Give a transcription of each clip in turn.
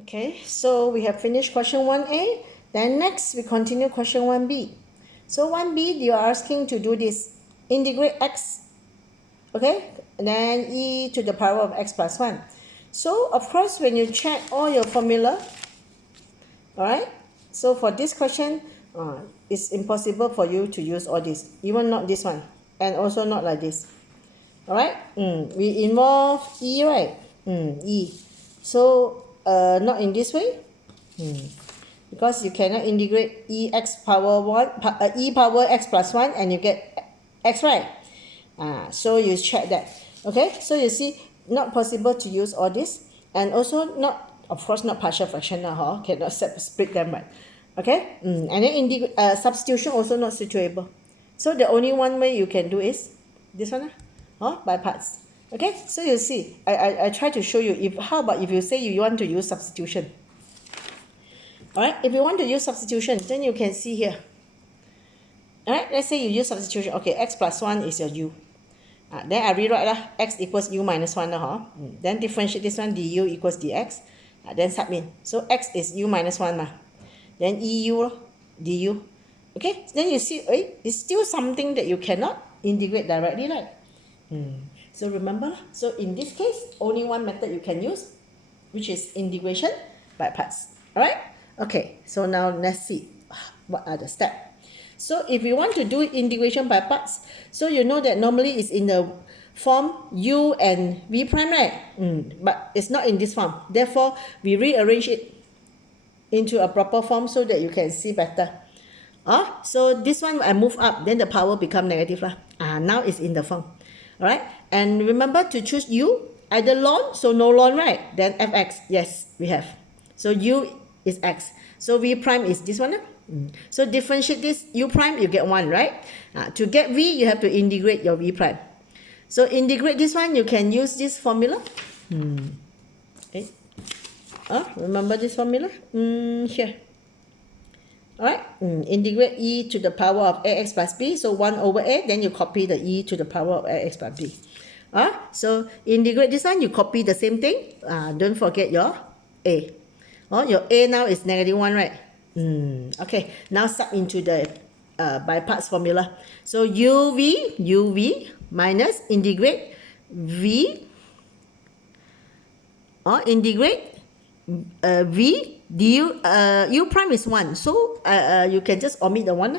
Okay, so we have finished question 1a. Then next we continue question 1b. So 1b, you are asking to do this. Integrate x, okay, and then e to the power of x plus 1. So of course when you check all your formula, alright, so for this question, it's impossible for you to use all this, even not this one, and also not like this. Alright, we involve e, right? E. So not in this way, because you cannot integrate ex power 1, e power x plus 1 and you get x, right? So you check that. Okay, so you see, not possible to use all this, and also not, of course, not partial fraction now, cannot split them, right? Okay, and then substitution also not situable. So the only one way you can do is this one, by parts. Okay, so you see, I try to show you. How about if you say you want to use substitution? Alright, if you want to use substitution, then you can see here. Alright, let's say you use substitution. Okay, x plus 1 is your u. Then I rewrite lah, x equals u minus 1 lah, Then differentiate this one, du equals dx. Then submit. So x is u minus 1 ma. Then eu du. Okay, then you see, it's still something that you cannot integrate directly, right? So remember, so in this case, only one method you can use, which is integration by parts. Alright? Okay, so now let's see what are the steps. So if you want to do integration by parts, so you know that normally it's in the form u and v prime, right? But it's not in this form. Therefore, we rearrange it into a proper form so that you can see better. So this one I move up, then the power become negative lah. Now it's in the form. Alright, and remember to choose u, either ln, so no ln, right? Then fx, yes, we have. So u is x. So v prime is this one. So differentiate this u prime, you get 1, right? To get v, you have to integrate your v prime. So integrate this one, you can use this formula. Okay. Remember this formula? Here. Alright, integrate e to the power of ax plus b, so 1 over a, then you copy the e to the power of ax plus b. So integrate this one, you copy the same thing. Don't forget your a. Your a now is negative 1, right? Okay, now sub into the by parts formula. So uv minus integrate v, integrate v du, u prime is 1, so you can just omit the 1.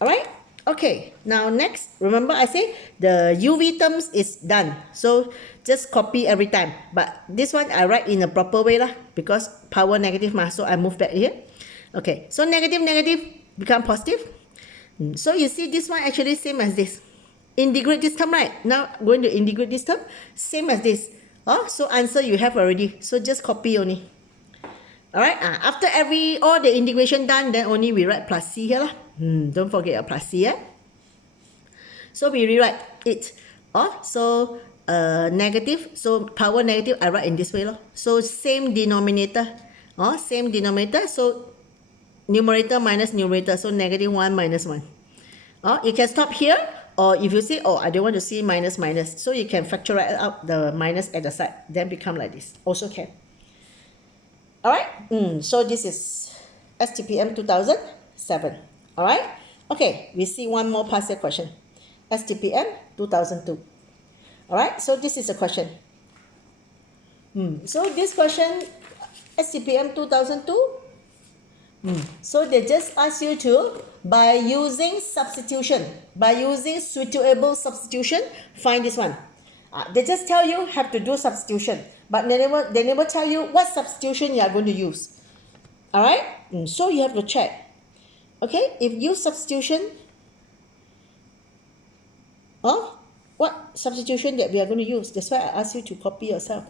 Alright, okay, now next, remember I say the uv terms is done, so just copy every time, but this one I write in a proper way lah, because power negative ma, so I move back here. Okay, so negative become positive. So you see this one actually same as this. Integrate this term, right? Now going to integrate this term, same as this. So answer you have already, so just copy only. Alright, after all the integration done, then only we write plus c here lah. Don't forget your plus c, So we rewrite it. So negative, so power negative, I write in this way lah. So same denominator. Same denominator, so numerator minus numerator, so negative 1 minus 1. You can stop here, or if you say, I don't want to see minus, so you can factorize out the minus at the side, then become like this, also can. Alright, so this is STPM 2007. Alright, okay, we see one more past year question. STPM 2002. Alright, so this is a question. So this question, STPM 2002, so they just ask you to, by using substitution, by using suitable substitution, find this one. They just tell you have to do substitution, but they never tell you what substitution you are going to use. Alright, so you have to check. Okay, if use substitution, what substitution that we are going to use? That's why I ask you to copy yourself.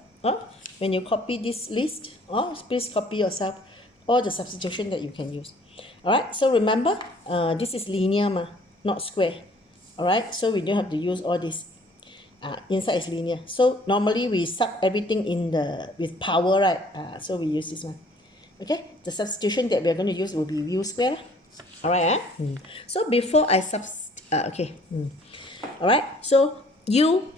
When you copy this list, please copy yourself all the substitution that you can use. Alright, so remember, this is linear ma, not square. Alright, so we don't have to use all this. Inside is linear. So normally we sub everything in with power, right? So we use this one. Okay, the substitution that we are going to use will be u square. Alright, so before I alright, so u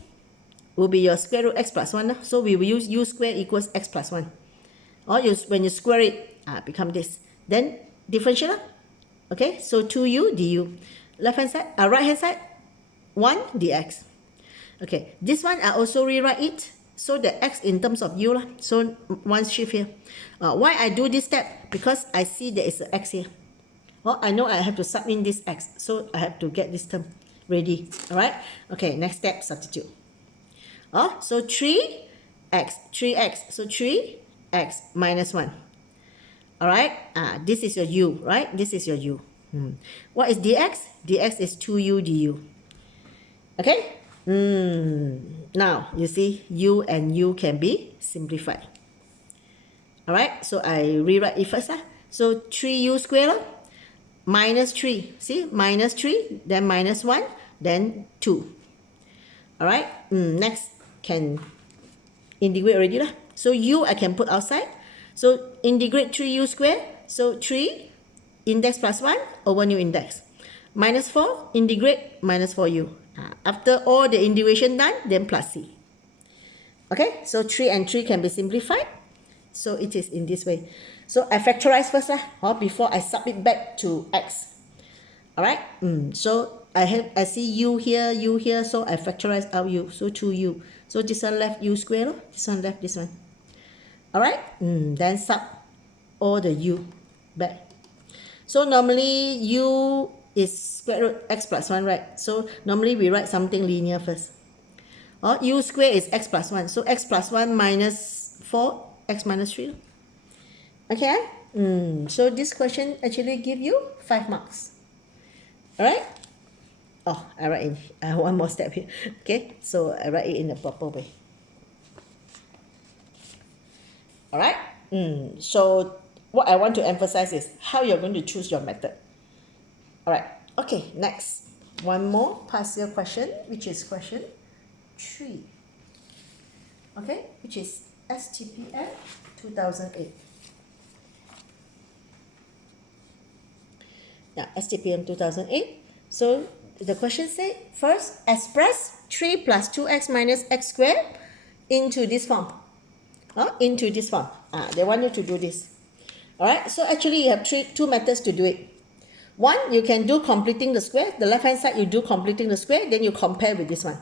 will be your square root x plus 1. So we will use u square equals x plus 1. Or when you square it, become this. Then differentiate. Okay, so 2u du. Left hand side, right hand side, 1 dx. Okay, this one I also rewrite it. So the x in terms of u lah. So one shift here. Why I do this step? Because I see there is an x here. Well, I know I have to sub in this x. So I have to get this term ready. Alright? Okay, next step, substitute. So 3x. So 3x minus 1. Alright? This is your u, right? This is your u. What is dx? Dx is 2u du. Okay? Now, you see, u and u can be simplified. Alright? So I rewrite it first. So 3u squared minus 3. See? Minus 3, then minus 1, then 2. Alright? Next, can integrate already lah. So u I can put outside. So integrate 3u squared. So 3 index plus 1 over new index. Minus 4, integrate minus 4u. After all the integration done, then plus c. Okay, so 3 and 3 can be simplified. So it is in this way. So I factorize first before I sub it back to x. Alright, so I see u here, so I factorize out u. So 2u. So this one left u square, this one left this one. Alright, then sub all the u back. So normally u is square root x plus 1, right? So normally we write something linear first. U square is x plus 1. So x plus 1 minus 4, x minus 3. Okay? So this question actually give you 5 marks. Alright? I write in. I have one more step here. Okay? So I write it in a proper way. Alright? So what I want to emphasize is how you're going to choose your method. Alright, okay, next. One more partial question, which is question 3. Okay, which is STPM 2008. STPM 2008. So the question says, first, express 3 plus 2x minus x squared into this form. Into this form. They want you to do this. Alright, so actually you have two methods to do it. One, you can do completing the square. The left hand side, you do completing the square, then you compare with this one.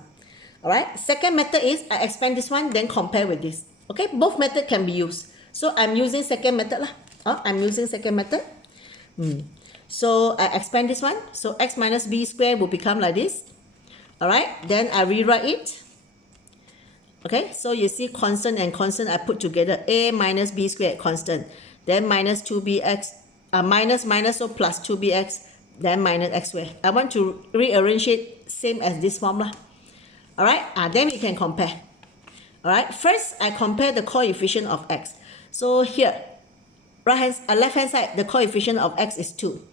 Alright, second method is I expand this one, then compare with this. Okay, both methods can be used. So I'm using second method lah. I'm using second method. So I expand this one. So x minus b squared will become like this. Alright, then I rewrite it. Okay, so you see constant and constant I put together. A minus b squared, constant. Then minus 2bx, minus, so plus 2bx, then minus x squared. I want to rearrange it same as this formula. Alright, then we can compare. Alright, first I compare the coefficient of x. So here, left hand side, the coefficient of x is 2.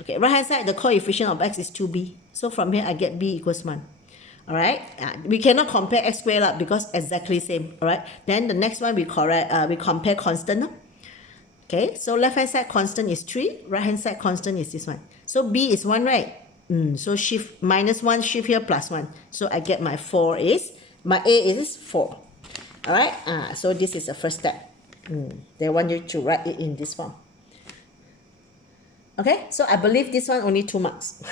Okay, right hand side, the coefficient of x is 2b. So from here, I get b equals 1. Alright, we cannot compare x squared because exactly same. Alright, then the next one we compare constant. Okay, so left hand side constant is 3, right hand side constant is this one. So b is 1, right? So shift minus 1, shift here plus 1. So I get my a is 4. Alright, so this is the first step. They want you to write it in this form. Okay, so I believe this one only 2 marks.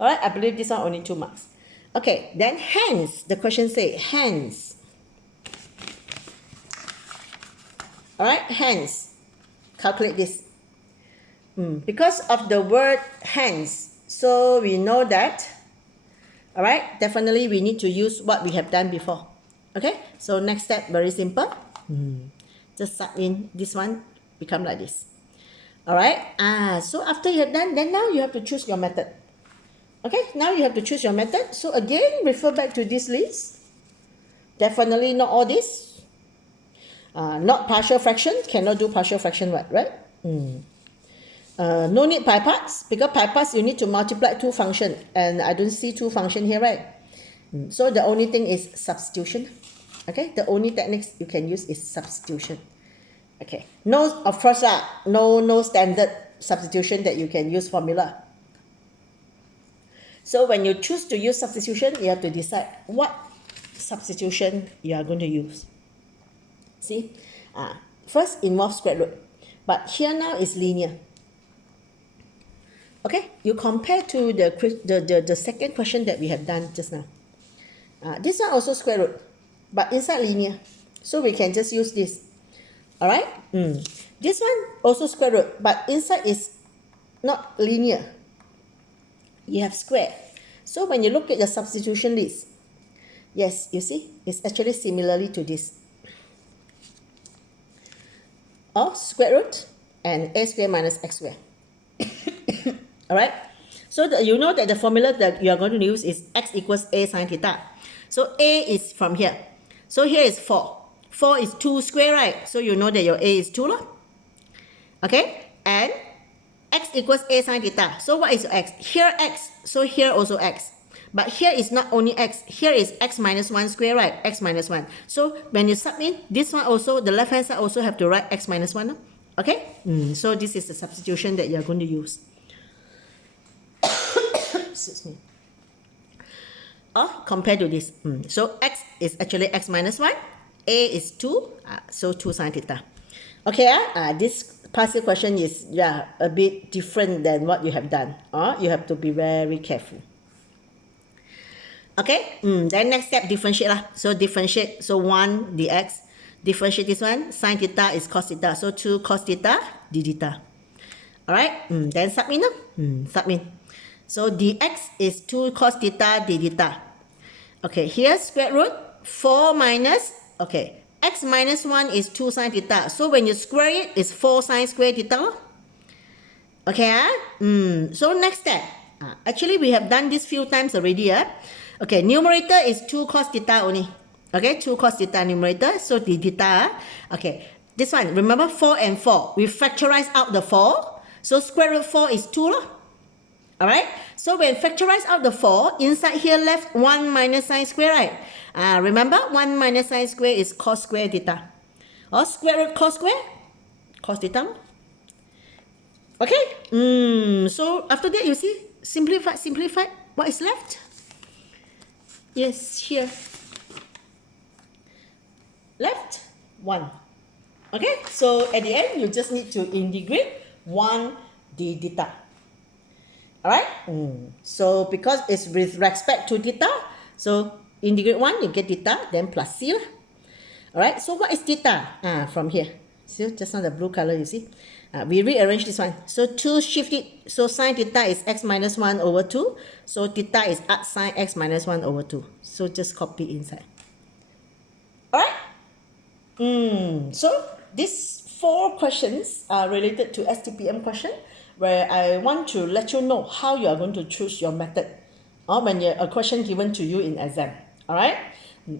Alright, I believe this one only 2 marks. Okay, then hence, the question say, hence. Alright, hence, calculate this. Because of the word hence, so we know that, alright, definitely we need to use what we have done before. Okay, so next step, very simple. Just sub in this one, become like this. Alright, so after you have done, then now you have to choose your method. Okay, now you have to choose your method. So again, refer back to this list. Definitely not all this. Not partial fraction, cannot do partial fraction, right? No need pi parts, because pi parts you need to multiply 2 functions, and I don't see 2 functions here, right? So the only thing is substitution. Okay, the only techniques you can use is substitution. Okay, no, of course, no standard substitution that you can use formula. So when you choose to use substitution, you have to decide what substitution you are going to use. See, first involves square root, but here now is linear. Okay, you compare to the second question that we have done just now. This one also square root, but inside linear. So we can just use this. Alright? This one also square root, but inside is not linear. You have square. So when you look at the substitution list, yes, you see, it's actually similarly to this. Or square root and a square minus x square. Alright? So you know that the formula that you are going to use is x equals a sine theta. So a is from here. So here is 4. 4 is 2 square, right? So you know that your a is 2 lah. Okay? And x equals a sine theta. So what is your x? Here x. So here also x. But here is not only x. Here is x minus 1 square, right? X minus 1. So when you sub in, this one also, the left hand side also have to write x minus 1. Okay? So this is the substitution that you are going to use. Excuse me. Or compared to this. So x is actually x minus 1. A is 2. So 2 sine theta. Okay, this partial question is a bit different than what you have done. You have to be very careful. Okay, then next step, differentiate lah. So differentiate, so 1 dx. Differentiate this one, sine theta is cos theta. So 2 cos theta d theta. Alright, then submit now. Submit. So dx is 2 cos theta d theta. Okay, here square root 4 minus, okay, x minus 1 is 2 sine theta. So when you square it, it's 4 sine square theta. Okay, so next step. Actually, we have done this few times already. Okay, numerator is 2 cos theta only. Okay, 2 cos theta numerator. So d theta. Okay, this one, remember 4 and 4. We factorize out the 4. So square root 4 is 2 lah. Alright, so when factorize out the 4, inside here left 1 minus sine square, right? Remember, 1 minus sine square is cos square theta. Or square root cos square? Cos theta. Okay, so after that you see, simplify. What is left? Yes, here. Left, 1. Okay, so at the end, you just need to integrate 1 d theta. Alright, so because it's with respect to theta, so integrate 1, you get theta, then plus c lah. Alright, so what is theta? From here. See, just now the blue color, you see. We rearrange this one. So 2 shift it. So sine theta is x minus 1 over 2. So theta is arc sine x minus 1 over 2. So just copy inside. Alright? So these 4 questions are related to STPM question, where I want to let you know how you are going to choose your method when a question given to you in exam. Alright?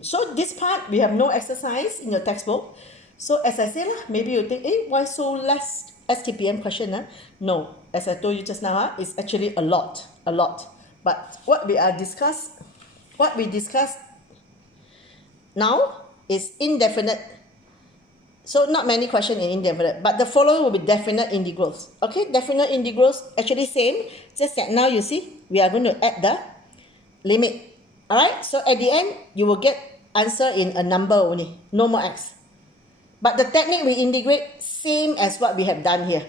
So this part, we have no exercise in your textbook. So as I said, maybe you think, why so less STPM question? No, as I told you just now, it's actually a lot. But what we discuss now is indefinite. So not many questions in indefinite, but the following will be definite integrals. Okay, definite integrals actually same, just that now you see, we are going to add the limit. Alright, so at the end, you will get answer in a number only, no more x. But the technique we integrate same as what we have done here.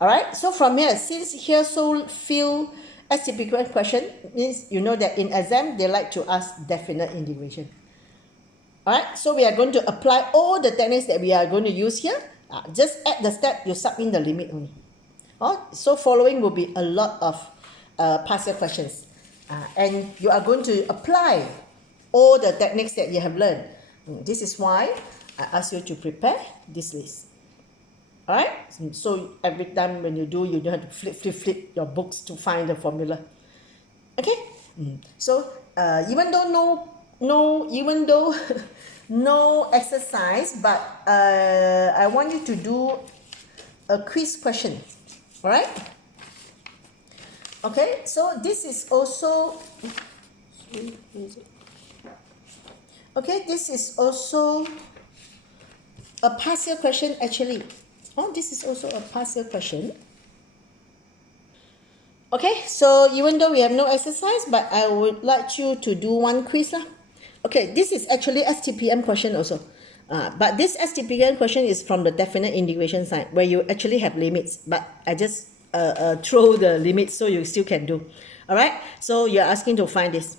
Alright, so from here, since here so few STPM question, means you know that in exam, they like to ask definite integration. Alright, so we are going to apply all the techniques that we are going to use here. Just add the step, you sub in the limit only. So following will be a lot of partial questions. And you are going to apply all the techniques that you have learned. This is why I ask you to prepare this list. Alright, so every time when you do, you don't have to flip your books to find the formula. Okay, so even though no exercise, but I want you to do a quiz question. Alright? Okay, so this is also this is also a partial question actually. This is also a partial question. Okay, so even though we have no exercise, but I would like you to do one quiz lah. Okay, this is actually STPM question also. But this STPN question is from the definite integration side where you actually have limits, but I just throw the limits so you still can do. All right, so you're asking to find this.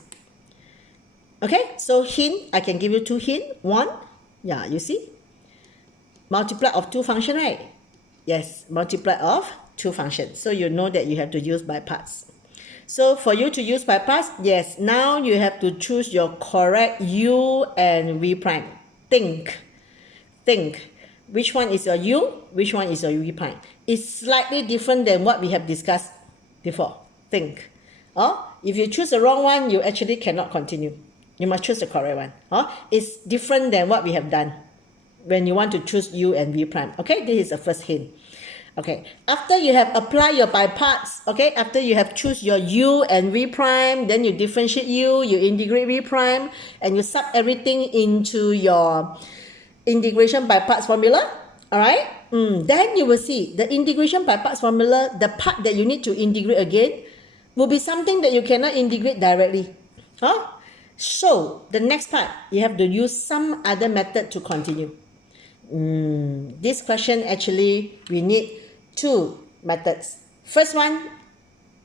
Okay, so hint, I can give you two hint. One, yeah, you see, multiply of two function, right? Yes, multiply of two functions. So you know that you have to use by parts. So for you to use by parts, yes, now you have to choose your correct u and v prime. Think. Which one is your u, which one is your v prime. It's slightly different than what we have discussed before. Think. If you choose the wrong one, you actually cannot continue. You must choose the correct one. It's different than what we have done when you want to choose u and v prime. Okay, this is the first hint. Okay, after you have applied your by parts, okay, after you have choose your u and v prime, then you differentiate u, you integrate v prime, and you sub everything into your integration by parts formula. All right, then you will see the integration by parts formula, the part that you need to integrate again will be something that you cannot integrate directly. So the next part, you have to use some other method to continue. This question actually, we need two methods. First one,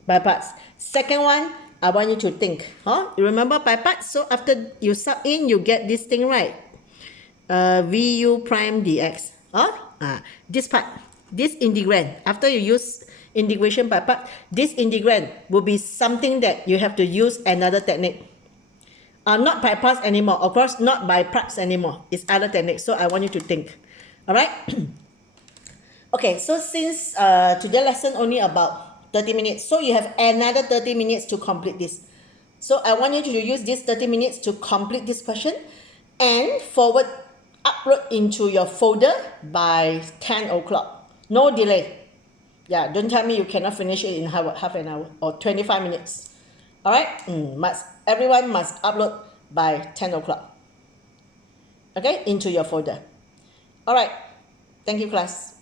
by parts. Second one, I want you to think. You remember by parts? So after you sub in, you get this thing, right? Vu prime dx. This part, this integrand, after you use integration by part, this integrand will be something that you have to use another technique. Not by parts anymore, of course, not by parts anymore. It's other techniques, so I want you to think. All right? Okay, so since today's lesson only about 30 minutes, so you have another 30 minutes to complete this. So I want you to use this 30 minutes to complete this question and upload into your folder by 10 o'clock. No delay. Yeah, don't tell me you cannot finish it in half an hour or 25 minutes. All right? Everyone must upload by 10 o'clock. Okay, into your folder. All right. Thank you, class.